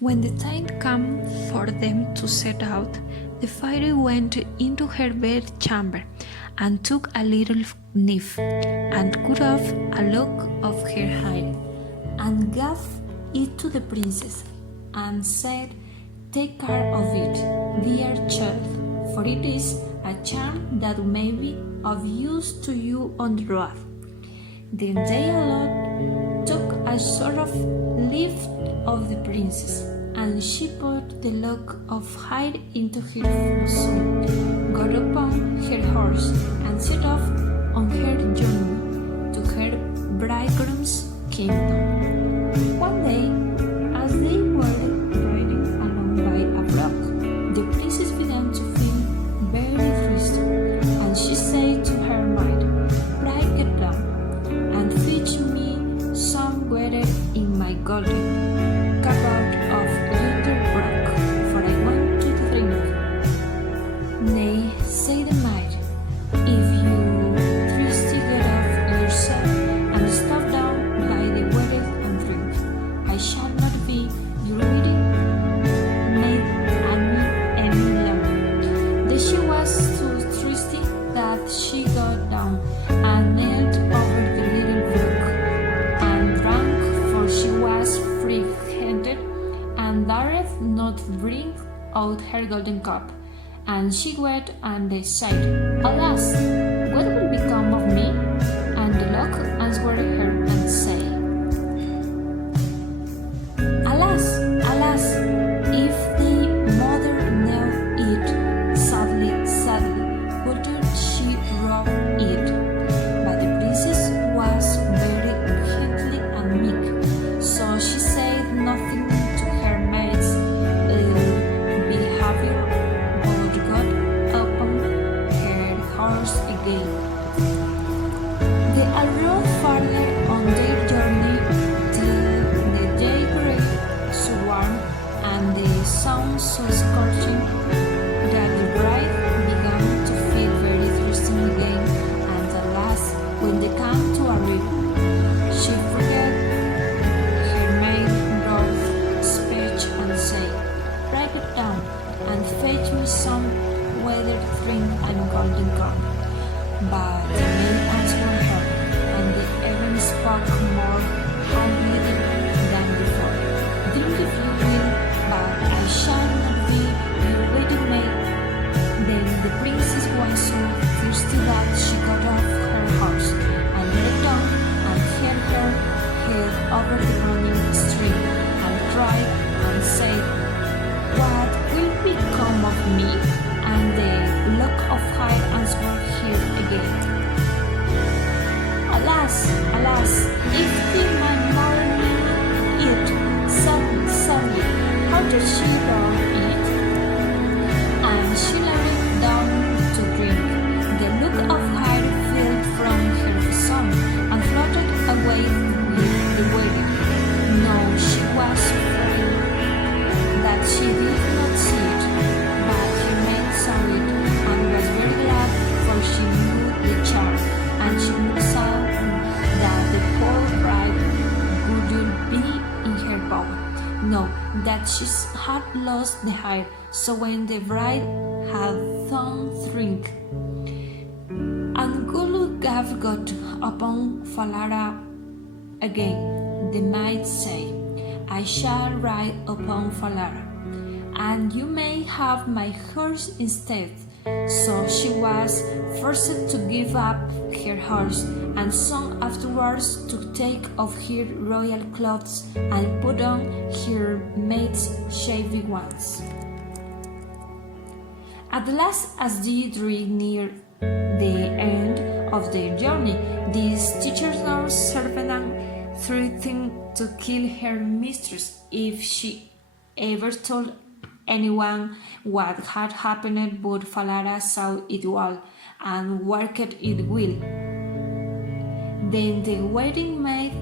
When the time came for them to set out, the fairy went into her bedchamber and took a little knife and cut off a lock of her hair and gave it to the princess and said, "Take care of it, dear child, for it is a charm that may be of use to you on the road." Then they all took a sort of leave of the princess, and she put the lock of hair into her bosom, got upon her horse, and set off on her journey to her bridegroom's kingdom. One day, as they were riding along by a brook, the princess began to feel very thirsty, and she said to her maid, "Pray get down and fetch me some water in my golden cup out of yonder brook, for I want to drink." "Nay," said the maid, "if you thirsty, get off yourself and stop down by the water and drink. I shall not be your waiting maid any longer." Then she was so thirsty that she got down and knelt over the little brook and drank, for she was free-handed and dared not bring out her golden cup. And she wept, and they said, "Alas, what will become of me?" And the lock answered her and said, "Alas, alas, if the mother knew it, sadly, sadly, wouldn't she rob it?" But the princess was very gently and meek, so she said nothing to her maid's behavior, but got upon her horse again. They all rode farther on their journey till the day grew so warm and the sun so scorching that the bride began to feel very thirsty again, and at last, when they came to a river, she forgot her maid wrote speech and said, "Pray get down and fetch me some water, drink, and golden cup." But the maid answered her, and they even spoke more haughtily than before, "Drink if you will, but I shall not be your waiting maid." Then the princess was so thirsty that she got off her horse and lay down and held her head over the running stream and cried and said, "What will become of me?" And the lock of hair answered her again, "Alas, alas, if my mother knew it, sadly, sadly, how does she rob it?" And she laid down to drink. The lock of hair fell from her bosom and floated away with the water. No, she was afraid that she did not see it, but her maid saw it and was very glad, for she knew the charm, and she saw that the poor bride wouldn't be in her power. No, that she had lost the hair. So when the bride had done drink, and Gulugaf got upon Falara again, the maid said, "I shall ride upon Falara, and you may have my horse instead." So she was forced to give up her horse, and soon afterwards to take off her royal clothes and put on her maid's shabby ones. At last, as they drew near the end of their journey, this teacher's servant threatened to kill her mistress if she ever told anyone what had happened, but Falara saw it all and worked it well. Then the waiting maid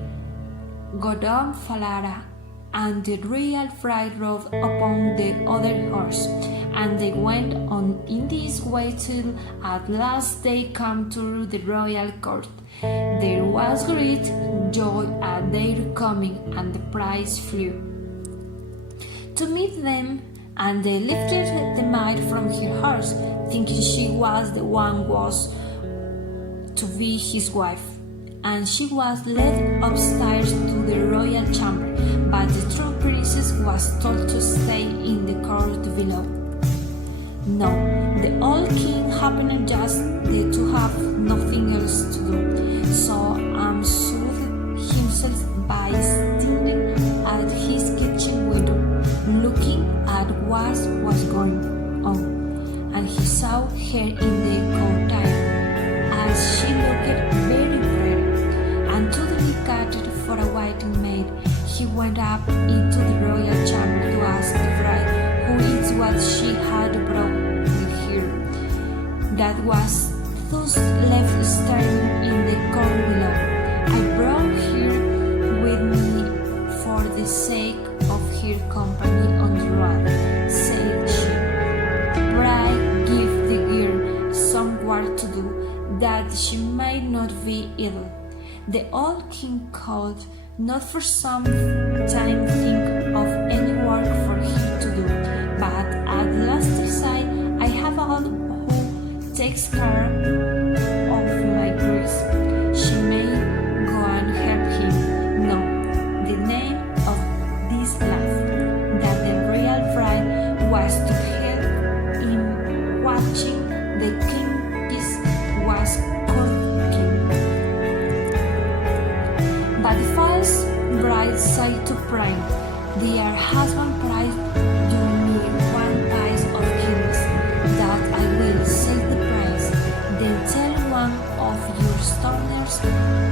got on Falara, and the royal bride rode upon the other horse, and they went on in this way till at last they came to the royal court. There was great joy at their coming, and the prize flew. to meet them, and they lifted the maid from her horse, thinking she was the one was to be his wife. And she was led upstairs to the royal chamber, but the true princess was told to stay in the court below. No, the old king happened just to have nothing else to do, so soothed himself by standing at his kitchen window, looking at what was going on, and he saw her in the courtyard, as she looked very pretty, and too delicate for a waiting maid. He went up into the royal chamber to ask the bride who is what she had brought with her, that was thus left staring in the court below. I brought her with me for the sake of her company on the road, said she. Bride, give the girl some work to do, that she may not be idle. The old king could not for some time think of any work for her to do, but at last said, I have all who takes care of my grace. She may go and help him. No, the name of this lad, that the royal bride was to help in watching the king's was courting. But the false bride said to Prince, dear husband, Prince, you need 1 piece of guineas, that I will, said the prince. Then tell one of your stoners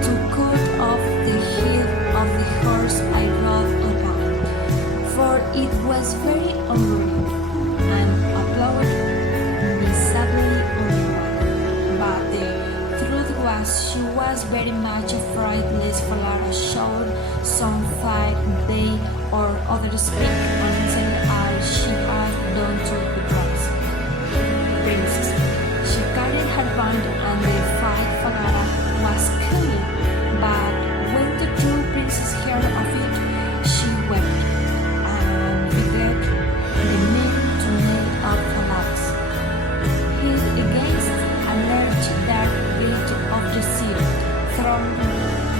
to cut off the head of the horse I rode upon, for it was very unruly, and applauded me sadly on the way. But the truth was, she was very much afraid lest Falara showed some fight day or other speak until she had done to the princess. She carried her band and the fight Falara was killing, but when the two princes heard of it, she wept and begged the men to kneel up Falaras. Hid against a large dark gate of the city, from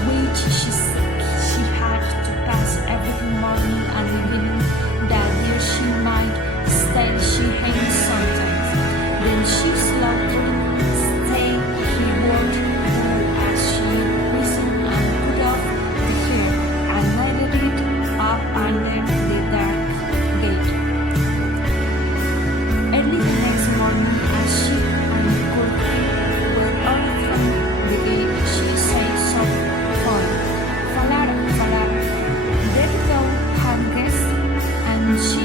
which she had to pass every morning and evening, that there she might stay she hanged sometimes. Then she slowly stayed he would do as she listened and put off the hair and nailed it up under the dark gate. Early the next morning, as she and the curtain were all from the gate, she said softly, Falara, Falara, there thou hangest, and she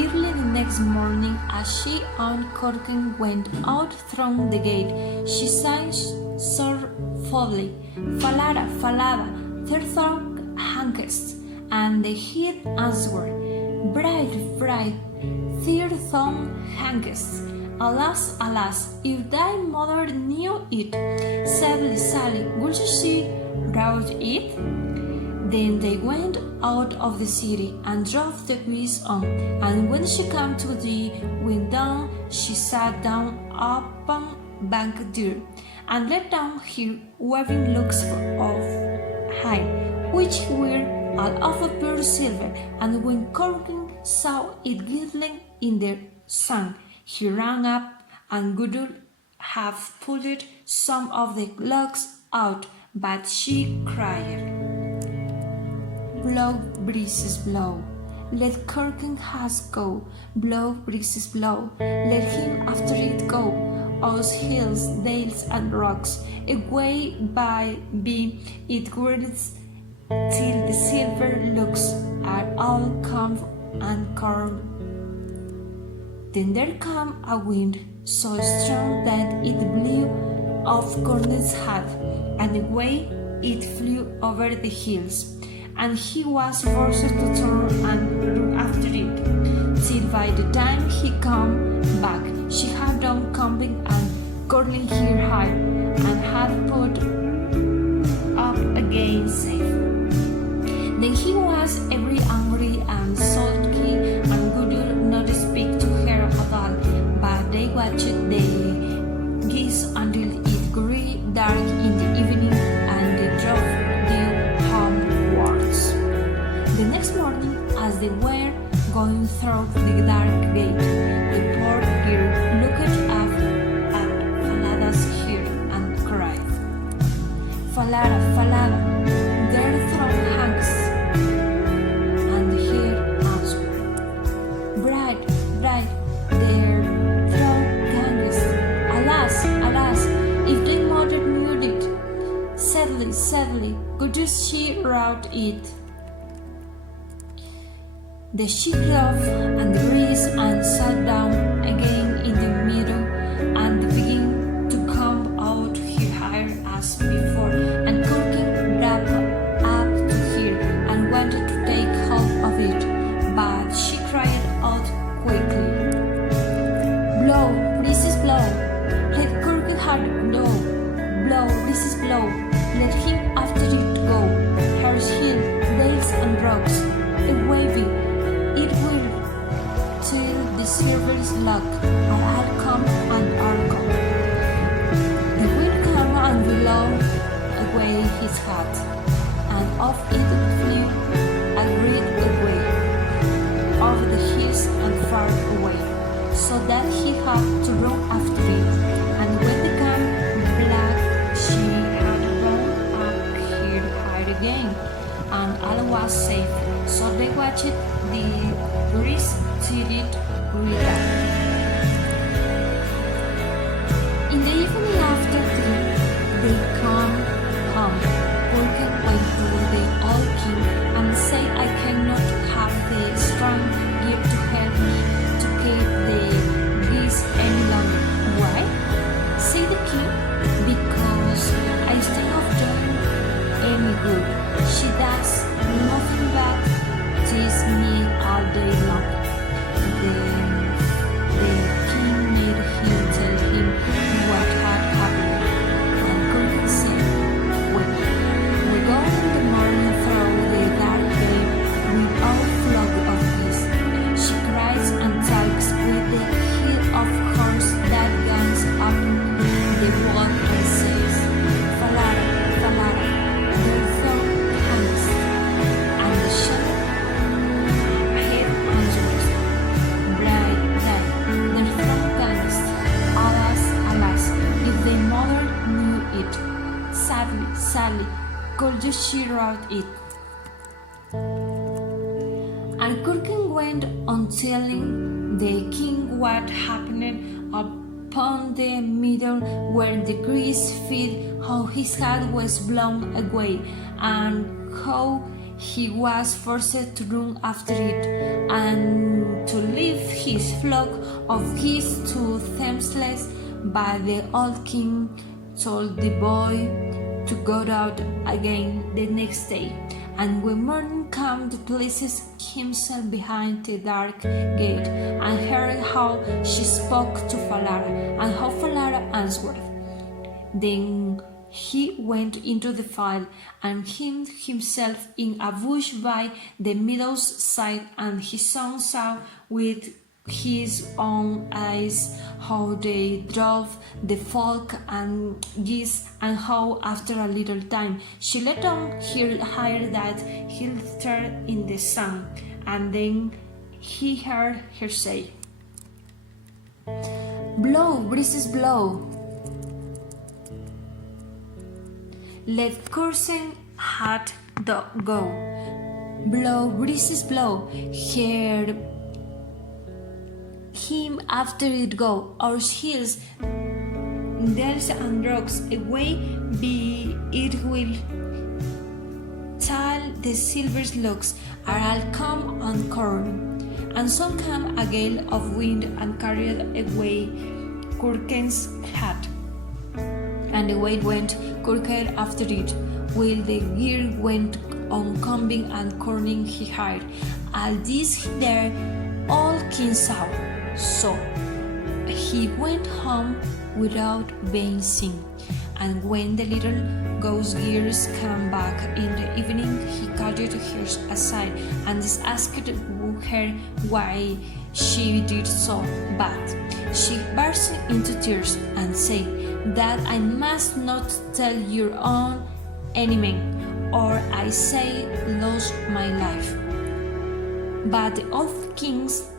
early the next morning, as she uncorking went out through the gate, she sang sorrowfully, Falara, Falara, there thou hangest, and the head answered, Bride, bride, there thou hangest. Alas, alas, if thy mother knew it, sadly, Sally, would she rout it? Then they went out of the city and drove the geese on, and when she came to the window, she sat down upon bank there, and let down her waving locks of hair, which were all of pure silver, and when Corkin saw it glittering in the sun, he ran up and would have pulled some of the locks out, but she cried, Blow, breezes, blow, let Corkin has go, blow, breezes, blow, let him after it go, o'er hills, dales, and rocks, away by be it whirls, till the silver looks are all come and come. Then there came a wind so strong that it blew off Corn's hat, and away it flew over the hills, and he was forced to turn and run after it, till by the time he came back, she had done combing and curling her hair, and had put up again safe. they were going through the dark gate, the poor girl looked up at Falada's hair and cried, "Falada, Falada, their throat hangs." And the hair answered, "Bride, bride, their throat hangs. Alas, alas, if the mother knew it. Sadly, sadly, could you see rout it?" The she got off and the breeze and sat down again in the middle and began to come out her hair as before, and Corking grabbed up to her and wanted to take hold of it, but she cried out quickly, "Blow, breezes blow, let Corking hair blow, blow, breezes blow, let him after it go, hair's hill, dales and rocks, a waving, it will, till the silver's luck, and I'll come and I'll go." The wind came and blew away his hat, and off it flew a great way, over the hills and far away, so that he had to run after it, and when the gun black she had run up her high again, and all was safe, so they watched the breeze till it grew dark. In the evening after they come home, Corking went to the old king and said, "I cannot have the strong gear to help me to keep the geese any longer." "Why?" said the king. "Because I still have done any good. She does nothing but tease me all day long." Then the king made him tell him what had happened, and Corking said, "When we go in the morning through the dark gate with our flock of geese, she cries and talks with the head of horse that gangs up the wall and says, 'Falada, Falada, their throat hangs,' and the shadow head answers, 'Bride, bride, their throat hangs. Alas, alas, if the mother knew it. Sadly, sadly, could you shear out it?'" And Corking went on telling the king what happened upon the meadow where the geese fed, how his hat was blown away, and how he was forced to run after it, and to leave his flock of geese to themselves. But the old king told the boy to go out again the next day, and when morning came, the places himself behind the dark gate, and heard how she spoke to Falada, and how Falada answered. Then he went into the field and hid himself in a bush by the meadow's side, and his son saw with his own eyes how they drove the flock and geese, and how after a little time she let down her hair that glittered in the sun, and then he heard her say, "Blow, breezes blow, let Corking hat go, blow, breezes blow, hear him after it go, our hills, dales and rocks, away be it will, till the silver looks are all come on corn." And so came a gale of wind and carried away Corking's hat, and away went Corking after it, while the gear went on combing and corning his hair. All this there all king saw, so he went home without being seen. And when the little goose gears came back in the evening, he called her aside and asked her why she did so, but she burst into tears and said, "That I must not tell your own enemy, or I say lose my life." But the old kings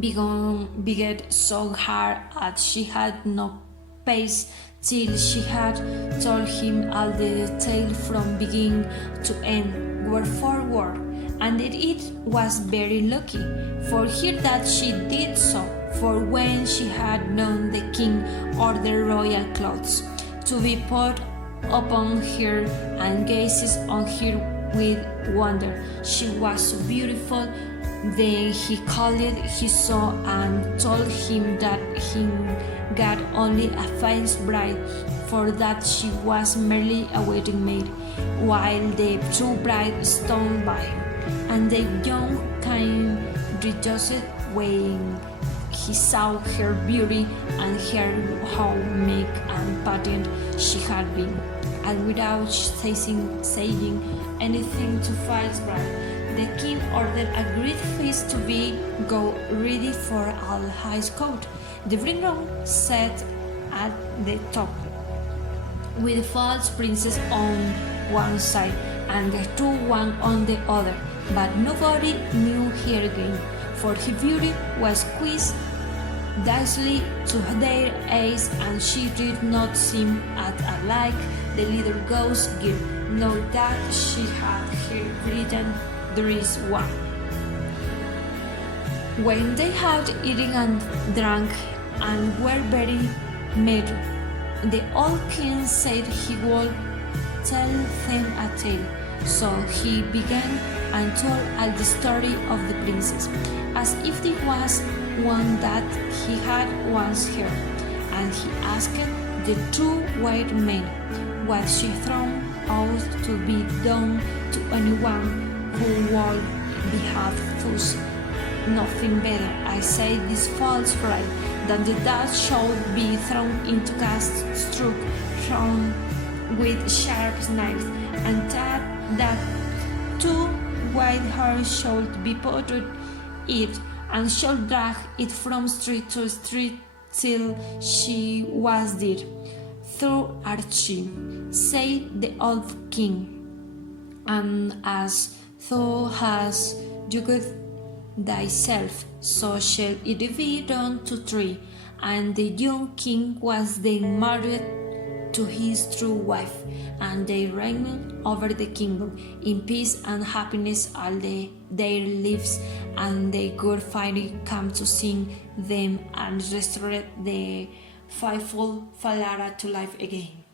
began so hard that she had no peace till she had told him all the tale from beginning to end, word for word. And it was very lucky for her that she did so, for when she had known the king ordered royal clothes to be put upon her and gazes on her with wonder. She was so beautiful. Then he called his son and told him that he got only a false bride, for that she was merely a waiting maid, while the true bride stood by. And the young king rejoiced when he saw her beauty and heard how meek and patient she had been. And without saying anything to false bride, the king ordered a great feast to be got ready for all his court. The bridegroom sat at the top, with the false princess on one side and the true one on the other. But nobody knew her again, for her beauty was quite dazzling to their eyes, and she did not seem at all like the little Goose Girl, nor that she had her written there is one. When they had eaten and drank and were very merry, the old king said he would tell them a tale. So he began and told all the story of the princess, as if it was one that he had once heard. And he asked the two white men what she thought ought to be done to anyone who would behave thus. Nothing better, I say, this false bride, than that should be thrown into cast, struck, thrown with sharp knives, and that two white hairs should be put on it, and should drag it from street to street till she was dead. Through Archie, said the old king, and as thou hast judged thyself, so shall it be done to thee. And the young king was then married to his true wife, and they reigned over the kingdom in peace and happiness all their lives. And the good fairy came to sing them and restored the faithful Falara to life again.